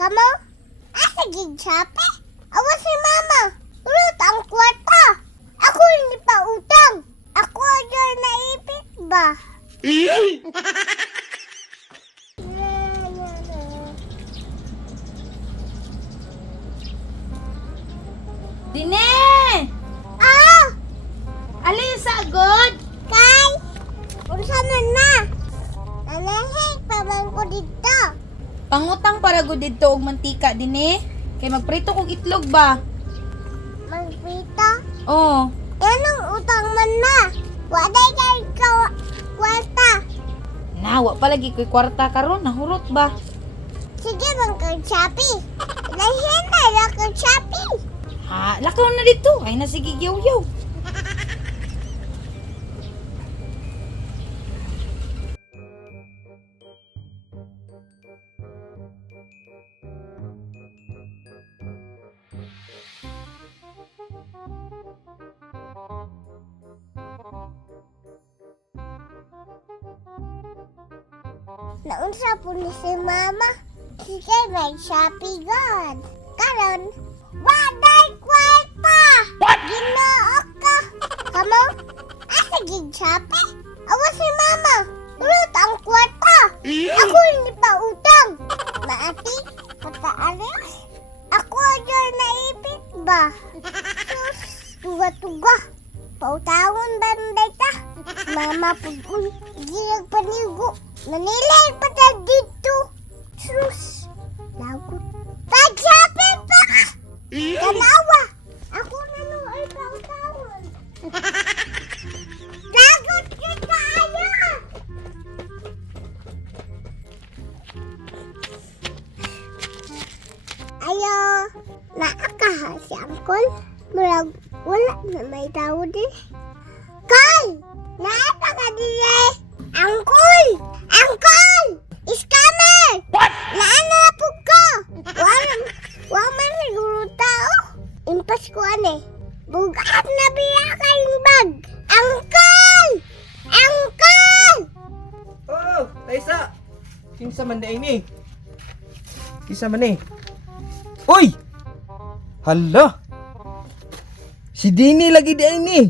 Kamu? Asa gig Shopee? Awas si mama. Urot ang kwarta. Ako hindi pa utang. Ako aja naipit ba? Dine! Ah! Alin sagod? Kay! Unsa man na? Nanahig pa man ko dito. Pangutang para gud didto og mantika Dine. Kay magprito kog itlog ba? Magpita? Oo. Anong utang man na? Waday kay kwarta. Nawa palagi ko'y kwarta karon nahurot ba? Sige bang kang Shopee. Lahin na lang kang Shopee. Ha, lakaw na dito. Ay na sige yaw-yaw. Naunsa po ni si mama. Sige may Shopee God. Karon, waday kwarta. Ginoo ka. Kamu? Asa gig Shopee? Awas si mama. Urot ang kwarta. Ako hindi pa utang. Maati, pataari. Ako aja naipit ba? Sus, tuga-tuga. Pautawon ba ta? Mama pag-uy, ginag panigo. Nanilay pa ta dito. Sus, lagot. Pag-Shopee pa ka! Tanawa! Ako na nung ay pautawon. Lagot kita aya! Ayo, naakaha si Angkol. Murag, wala na may tao din. Kol! Naapa ka din eh! Angkol! Angkol! Scammer! What? Naano na po ko? Wala man siguro tao. Impas ko ane. Bugat na biya kayong bag. Angkol! Angkol! Oh, Taisa! Kinsa man day ni? Kinsa man ni? Uy! Hala! Si Dini lagi day ni.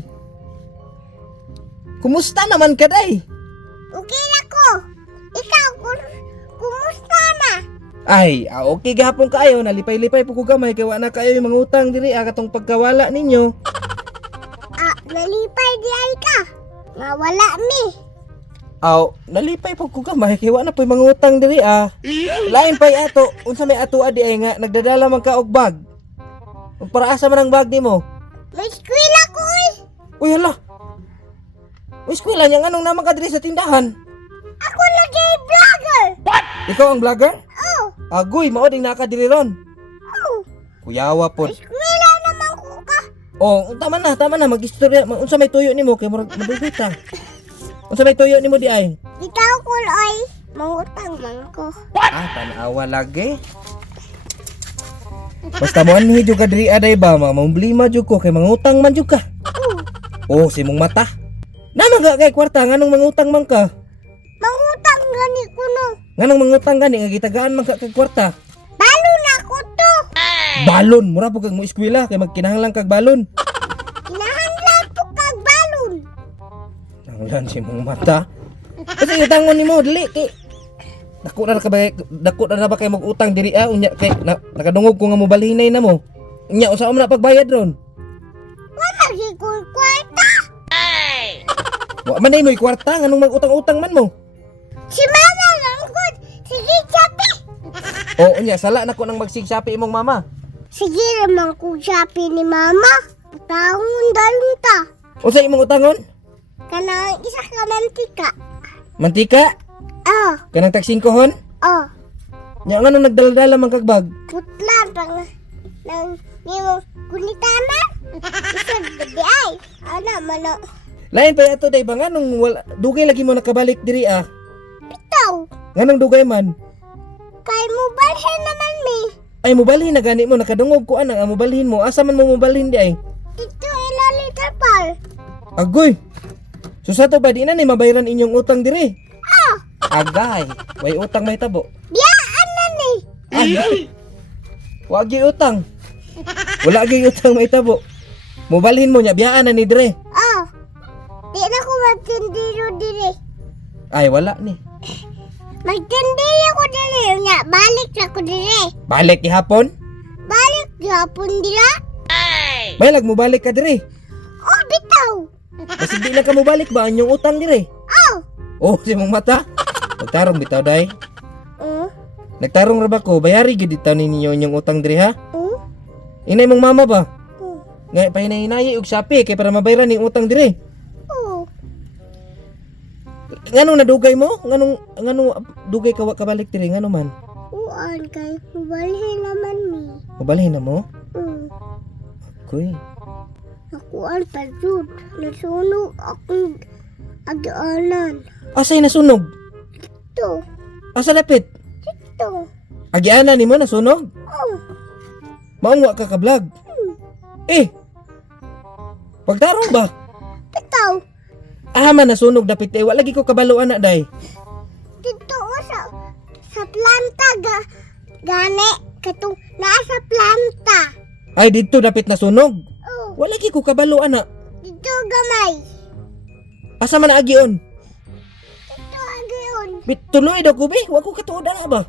Kumusta naman ka day? Okay na ko. Ikaw, kumusta na? Ay, okay gahapon kayo. Nalipay-lipay po ko gamay. Kaya na kayo yung mga utang diri. Katong pagkawala ninyo. Nalipay di ay ka. Nga wala mi. Aw, nalipay po ko gamay. Kaya na po yung mga utang diri Lain pa'y ato. Unsa may ato adi ay nga. Nagdadala man ka og bag. Para asa man ang bag ni mo? May eskwela ko eh. Uy, hala. Uy, eskwela niya. Anong naman ka diri sa tindahan? Ako lagi vlogger. Ikaw ang vlogger? Oh, Agoy, maoding nakadiri ron. oh. Kuyawa po. Eskwela naman ko ka. Oh, tama na. Mag-istorya. Unsa may tuyo nimo kay murag madugot ta. Unsa may tuyo nimo di ay? Bitaw ko oy. Mangutang man ko. Tanawa lagi. Basta mo anhi jud ka diri aday ba, mamblima jud ko kay mangutang man jud ka. Oh, simong mata. Naman ga kay kwarta nganong mangutang man ka? Mangutang gani ko no. Nganong mangutang gani nga gitagaan man ka kay kwarta? Balo na ko to. Balon, mura po kag mo eskwela kay magkinahanglan kag balon. Kinahanglan to kag balon. Nanglan simong mata. Kasi itangon nimo dili kay dako na ba kay mag-utang diri unya kay nakadungog ko nga mobalhinay na mo. Unya usa man na pagbayad ron. Wala gi ko kwarta. Wa man nay mo'y kwarta nganong mag-utang-utang man mo. Si mama lang gud. Sige Shopee. O unya sala na ko nang magsig-Shopee imong mama. Sige naman ko Shopee ni mama. Taong dalon ta. Unsa imong utangon? Kanang isa ka mantika. Mantika? Oh, Kanang tag 5 hon? oh. Nya nganong nagdala-dala man kag bag? Putlan pang nang nimo kunitanan. Isa gede ay. Ana mano. Lain pa ato day ba nganong wala dugay lagi mo nakabalik diri Bitaw. Nganong dugay man? Kay mo balhin naman mi. Ay mobalhin na gani mo nakadungog ko anang mobalhin mo. Asa man mo mobalhin di ay? Dito ilali terpal. Agoy. Susato ba di na ni mabayaran inyong utang diri? Ah, Agay, way utang may tabo. biyaan na ni. Ay, Wa gyud utang. Wala gyud utang mahitabo. Mobalhin mo nya biyaan na ni dire. Oh. Di na ko magtindiro dire. Ay wala ni. Magtindiro ko dire. Nya, balik na ko dire. Balik gihapon. Balik gapon dira. Baylag mo balik ka dire. Oh, bitaw. Kasi di na ka mo balik ba anyong utang dire. Oh. Oh, si mong mata. Nagtarong bitaw day. Oh. Nagtarong ra ba ko bayari gid ditaw ninyo inyong utang dire ha? Oh. Inay mong mama ba? Oh. Nga pahinay-hinayi og sapi kay para mabayaran ning utang dire. Oh. Nganong nadugay mo? Nganong dugay ka wa ka balik dire ngano man? Uan kay balhin naman mi. Mabalhin na mo? Kuy. Nakuan pa jud. Nasunog akong agaanan. Asay nasunog? Ito. Asa lapit? Ito. Agiana nimo nasunog? Oh. Maungwa ka ka-vlog. Eh. Pagtarong ba? Bitaw. Man nasunog dapit eh. Wala lagi ko kabalo ana day. Dito o sa planta gani katong nasa planta. Ay dito dapit nasunog. Oh. Wala lagi ko kabalo ana. Dito gamay. Asa man agion? Dito agayon. Bit tuloy daw ko be. Wa ko katuod ana ba?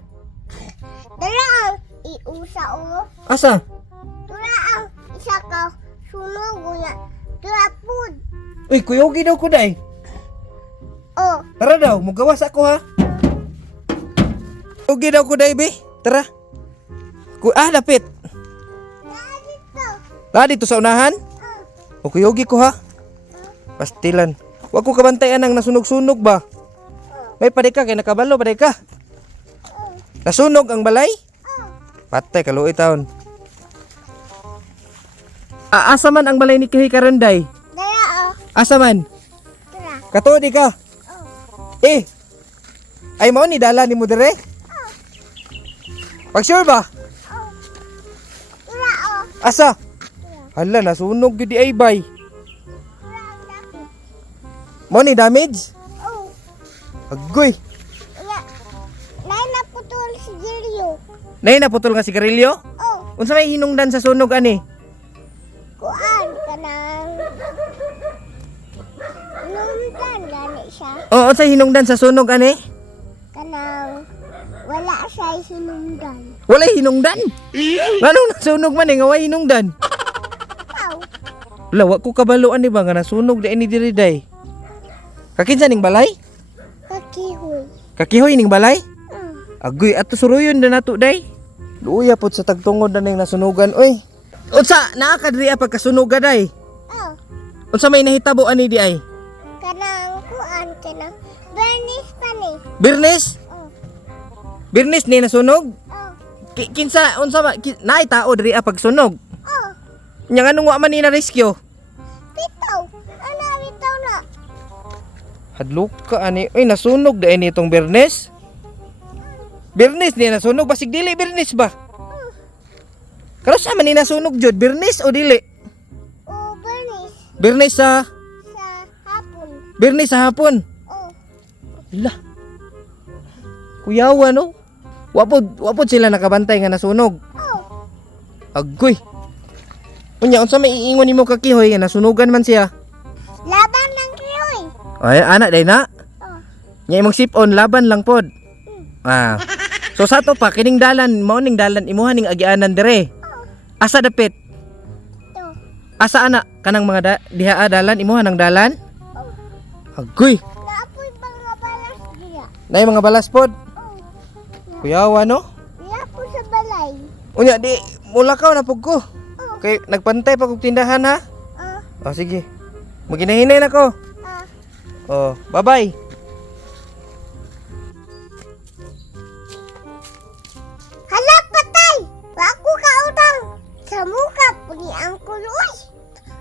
Dala ang iusa o. Asa? Dala ang isa ka sunog nga. Dala pud. Uy, kuyogi daw ko day. Oh. Tara daw, mugawas ako ha. Kuyogi daw ko day be. Tara. Dapit. Dala dito. Dito sa unahan? O kuyogi ko ha. Pastilan. Wa ko kabantayan ang nasunog-sunog ba? May paday ka, kay nakabalo paday ka. Nasunog ang balay? Patay, kaluoy taon. Asa man ang balay ni Kihoy Karanday? Dala o. Asa man? Dala. Katuod ka? Eh. Ay mo ni dala ni mo dire? Pag sure ba? Dala o. Asa? Hala, nasunog gid di ay bay. Mo ni damage? Oh. Agoy. Nay na putol si Girio. Nay naputol nga sigarilyo? Oh. Unsa may hinungdan sa sunog ani? Kuan ka nang lumtan gani siya. Oo, unsa hinungdan sa sunog ani? Kanang wala siya sinundan. Wala hinungdan. Nganong nasunog man nga way hinungdan? Ikaw. Wala, wa ko kabalo ani ba nga nasunog di ni diri day. Kakinsa ning balay? Kakihoy. Kakihoy ning balay? Agoy, ato suruyon na nato day. Luya pod sa tagtungod na ning nasunugan oy. Unsa naa ka diri pagkasunog day? Oh. Unsa may nahitabo ani di ay? Kanang kuan kanang Bernis pa ni. Birnes? Oh. Birnes ni nasunog? Oh. Kinsa unsa ba naay tao diri pagsunog? Oh. Nya nganong wa man ni na rescue? Bitaw. Ana bitaw na. Hadlok ka ani. Oy nasunog dai ni itong Birnes. Birnes ni nasunog basig dili Birnes ba? Kano sa man ni nasunog jud Birnes o dili? Oh, Bernis Birnes sa hapon. Birnes sa hapon. Oh. Lah. Kuyawa no. Wapod sila nakabantay nga nasunog. Oh. Agoy. Unya unsa may iingon nimo kakihoy nga nasunogan man siya? Laban ng kiyoy. Ay anak day na. Oh. Nya imong sip-on laban lang pod. So sa to pa kining dalan mao ning dalan imuha ning agianan dire. Asa dapit? To. Asa ana kanang mga diha dalan imuha nang dalan? Agoy. Naapoy bang nga balas diya. Nay mga balas pod. Oh. Kuyawa no? Diya po sa balay. Unya di mulakaw na pug ko. Oh. Kay nagpantay pa kog tindahan ha. Ah. Sige. Maginahinay na ko. Ah. Oh, bye-bye. Hala patay. Wa ko kautang. Sa muka po ni Uncle Uy.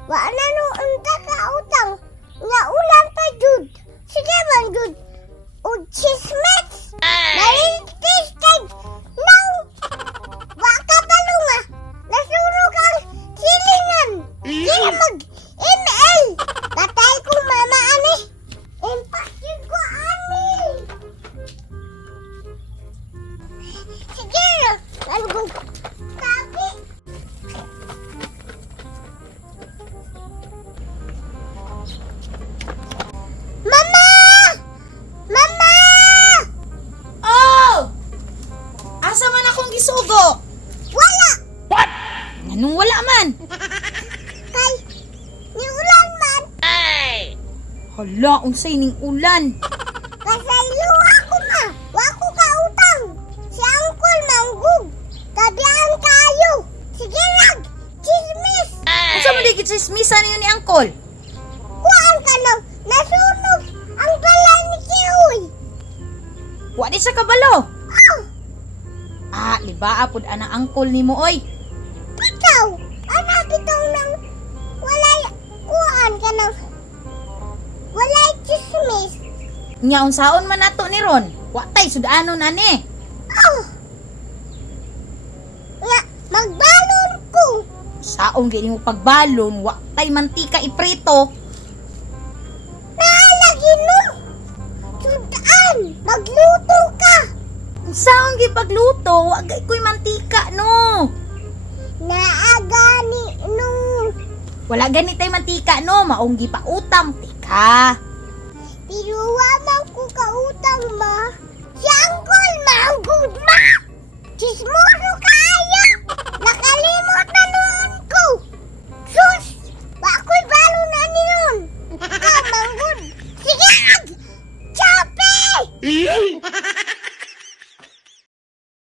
Wa na no unta kautang. Nga ulan pa jud. Sige man jud. O chismets. Nalintis kag. No. Wa ka palunga. Nasurog ang silingan. Sila mag ML. Patay kong mama ani. Impas yun sugo? Wala! Anong wala man? Kay, ni ulan man. Hala, unsay ning ulan. Kasaylo ako ma. Wako ka utang. Si Angkol manggug. Tabihan kayo. Sige lang. Chismis. Unsa man di gitsismisan niyo ni Angkol? Kuhaan ka nang nasunog ang balay ni Kihoy. Wa di sa kabalo. Oh, Libaa pud ana Angkol nimo oy. bitaw. Ano bitaw nang walay kuhaan ka nang walay chismis. Nya unsaon man nato ni ron? Wa tay sudanon ani. Oh. Nga, magbalon ko. Saong gini mo pagbalon, wa tay mantika iprito. Naalagi no. Sudaan, magluto ka. Saong gi pagluto, wa gay koy mantika no. Naagani no. Wala gani tay mantika no, maong gi pa utang tika. Pero wamang ko kautang ma. Si Angkol manggod ma. Chismoso ka.